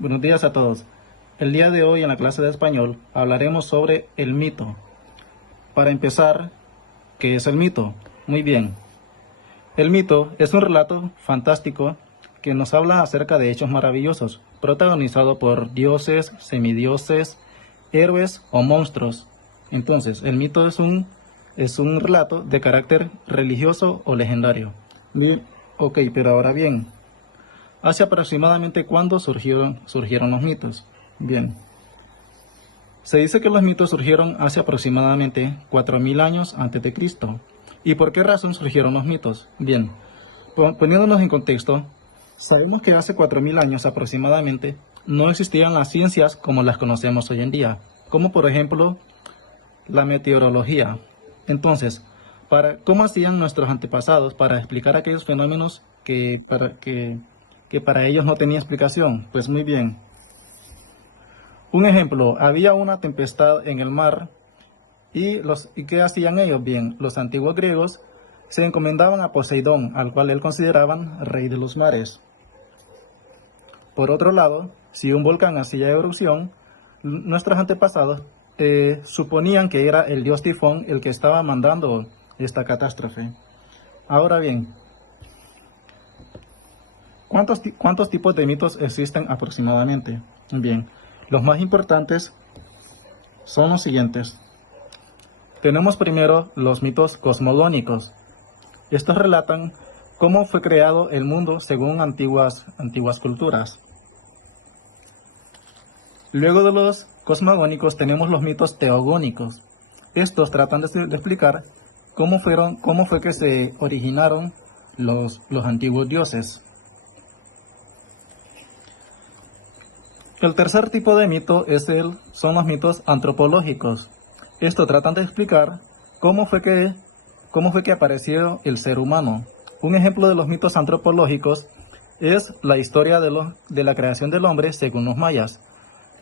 Buenos días a todos. El día de hoy en la clase de español hablaremos sobre el mito. Para empezar, ¿qué es el mito? Muy bien. El mito es un relato fantástico que nos habla acerca de hechos maravillosos, protagonizado por dioses, semidioses, héroes o monstruos. Entonces, el mito es un relato de carácter religioso o legendario. Bien, ok, pero ahora bien, ¿hace aproximadamente cuándo surgieron los mitos? Bien, se dice que los mitos surgieron hace aproximadamente 4000 años antes de Cristo. ¿Y por qué razón surgieron los mitos? Bien, poniéndonos en contexto, sabemos que hace 4000 años aproximadamente no existían las ciencias como las conocemos hoy en día, como por ejemplo la meteorología. Entonces, ¿cómo hacían nuestros antepasados para explicar aquellos fenómenos que para ellos no tenía explicación? Pues muy bien. Un ejemplo, había una tempestad en el mar ¿y qué hacían ellos? Bien, los antiguos griegos se encomendaban a Poseidón, al cual él consideraban rey de los mares. Por otro lado, si un volcán hacía erupción, nuestros antepasados suponían que era el dios Tifón el que estaba mandando esta catástrofe. Ahora bien, ¿cuántos tipos de mitos existen aproximadamente? Bien, los más importantes son los siguientes. Tenemos primero los mitos cosmogónicos. Estos relatan cómo fue creado el mundo según antiguas culturas. Luego de los cosmogónicos tenemos los mitos teogónicos. Estos tratan de explicar cómo fue que se originaron los antiguos dioses. El tercer tipo de mito son los mitos antropológicos. Estos tratan de explicar cómo fue que apareció el ser humano. Un ejemplo de los mitos antropológicos es la historia de la creación del hombre según los mayas.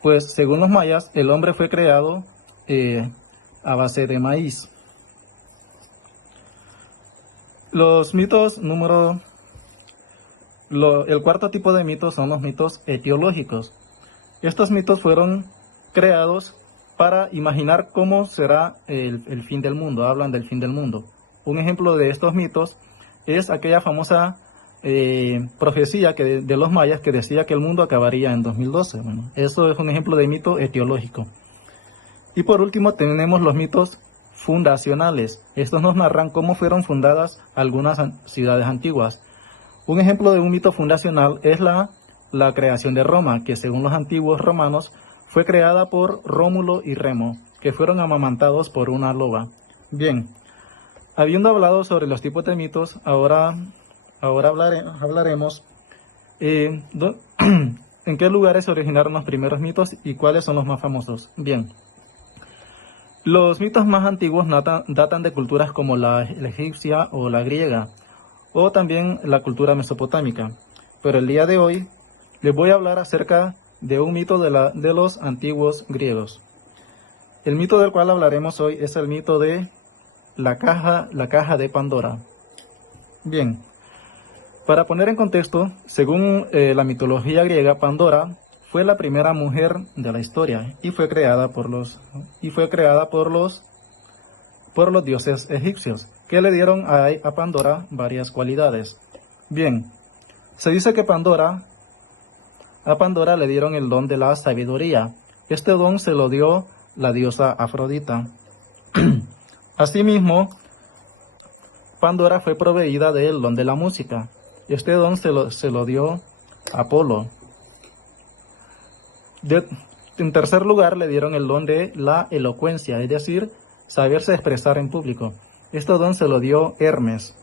Pues según los mayas, el hombre fue creado a base de maíz. El cuarto tipo de mitos son los mitos etiológicos. Estos mitos fueron creados para imaginar cómo será el fin del mundo, hablan del fin del mundo. Un ejemplo de estos mitos es aquella famosa profecía de los mayas que decía que el mundo acabaría en 2012. Bueno, eso es un ejemplo de mito etiológico. Y por último tenemos los mitos fundacionales. Estos nos narran cómo fueron fundadas algunas ciudades antiguas. Un ejemplo de un mito fundacional es la creación de Roma, que según los antiguos romanos fue creada por Rómulo y Remo, que fueron amamantados por una loba. Bien, habiendo hablado sobre los tipos de mitos, ahora hablaremos en qué lugares se originaron los primeros mitos y cuáles son los más famosos. Bien, los mitos más antiguos datan de culturas como la egipcia o la griega, o también la cultura mesopotámica. Pero el día de hoy les voy a hablar acerca de un mito de los antiguos griegos. El mito del cual hablaremos hoy es el mito de la caja de Pandora. Bien, para poner en contexto, según la mitología griega, Pandora fue la primera mujer de la historia y fue creada por los dioses egipcios, que le dieron a Pandora varias cualidades. Bien, se dice que a Pandora le dieron el don de la sabiduría. Este don se lo dio la diosa Afrodita. Asimismo, Pandora fue proveída del don de la música. Este don se lo dio Apolo. En tercer lugar, le dieron el don de la elocuencia, es decir, saberse expresar en público. Este don se lo dio Hermes.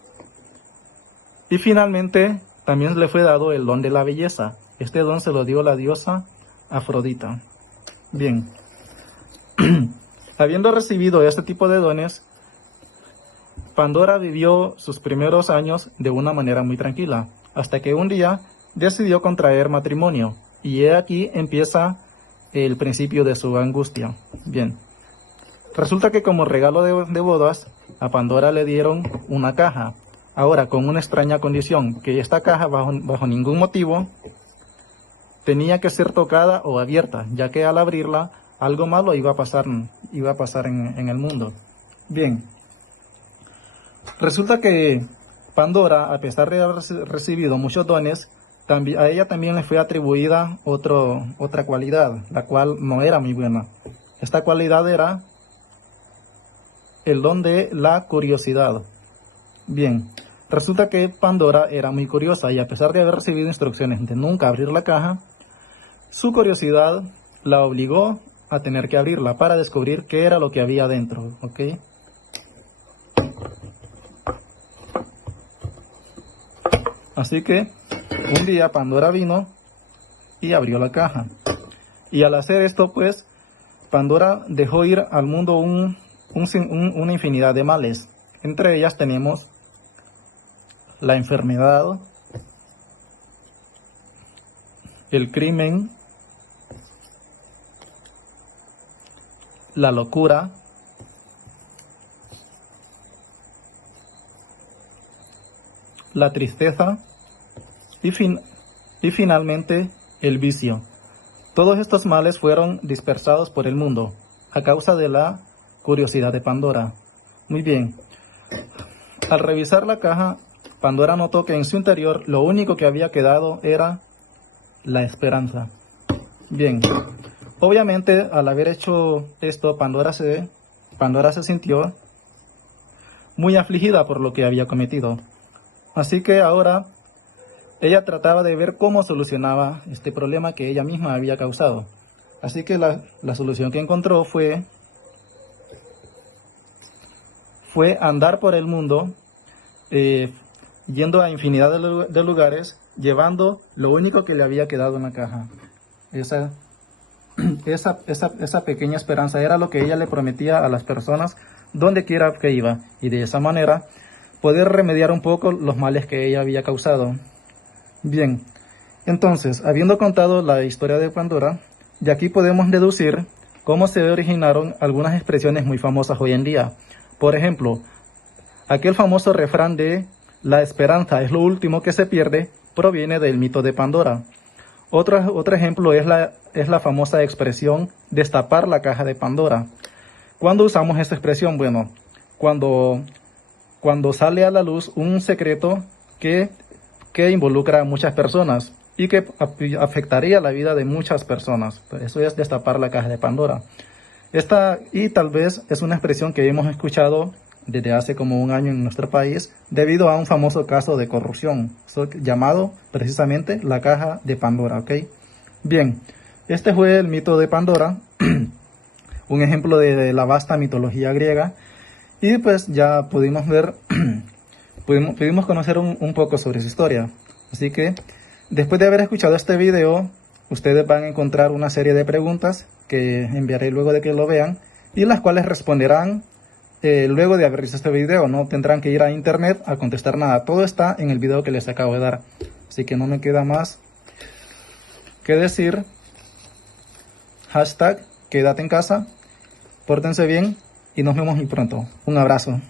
Y finalmente, también le fue dado el don de la belleza. Este don se lo dio la diosa Afrodita. Bien, habiendo recibido este tipo de dones, Pandora vivió sus primeros años de una manera muy tranquila, hasta que un día decidió contraer matrimonio. Y aquí empieza el principio de su angustia. Bien, resulta que como regalo de bodas, a Pandora le dieron una caja. Ahora, con una extraña condición, que esta caja bajo ningún motivo tenía que ser tocada o abierta, ya que al abrirla algo malo iba a pasar en el mundo. Bien, resulta que Pandora, a pesar de haber recibido muchos dones, a ella también le fue atribuida otra cualidad, la cual no era muy buena. Esta cualidad era el don de la curiosidad. Bien, resulta que Pandora era muy curiosa y a pesar de haber recibido instrucciones de nunca abrir la caja, su curiosidad la obligó a tener que abrirla para descubrir qué era lo que había dentro, ¿ok? Así que un día Pandora vino y abrió la caja. Y al hacer esto, pues, Pandora dejó ir al mundo una infinidad de males. Entre ellas tenemos la enfermedad, el crimen, la locura, la tristeza y finalmente el vicio. Todos estos males fueron dispersados por el mundo a causa de la curiosidad de Pandora. Muy bien. Al revisar la caja, Pandora notó que en su interior lo único que había quedado era la esperanza. Bien. Obviamente, al haber hecho esto, Pandora se sintió muy afligida por lo que había cometido. Así que ahora ella trataba de ver cómo solucionaba este problema que ella misma había causado. Así que la solución que encontró fue andar por el mundo, yendo a infinidad de lugares, llevando lo único que le había quedado en la caja. Esa pequeña esperanza era lo que ella le prometía a las personas donde quiera que iba, y de esa manera poder remediar un poco los males que ella había causado. Bien, entonces, habiendo contado la historia de Pandora, de aquí podemos deducir cómo se originaron algunas expresiones muy famosas hoy en día. Por ejemplo, aquel famoso refrán de "la esperanza es lo último que se pierde" proviene del mito de Pandora. Otro ejemplo es la famosa expresión "destapar la caja de Pandora". ¿Cuándo usamos esta expresión? Bueno, cuando sale a la luz un secreto que involucra a muchas personas y que afectaría la vida de muchas personas. Eso es destapar la caja de Pandora. Y tal vez es una expresión que hemos escuchado desde hace como un año en nuestro país, debido a un famoso caso de corrupción, llamado precisamente la caja de Pandora, ¿ok? Bien, este fue el mito de Pandora, un ejemplo de la vasta mitología griega, y pues ya pudimos ver, pudimos conocer un poco sobre su historia. Así que, después de haber escuchado este video, ustedes van a encontrar una serie de preguntas que enviaré luego de que lo vean, y las cuales responderán luego de haber visto este video. No tendrán que ir a internet a contestar nada. Todo está en el video que les acabo de dar. Así que no me queda más que decir #quédate en casa, pórtense bien y nos vemos muy pronto. Un abrazo.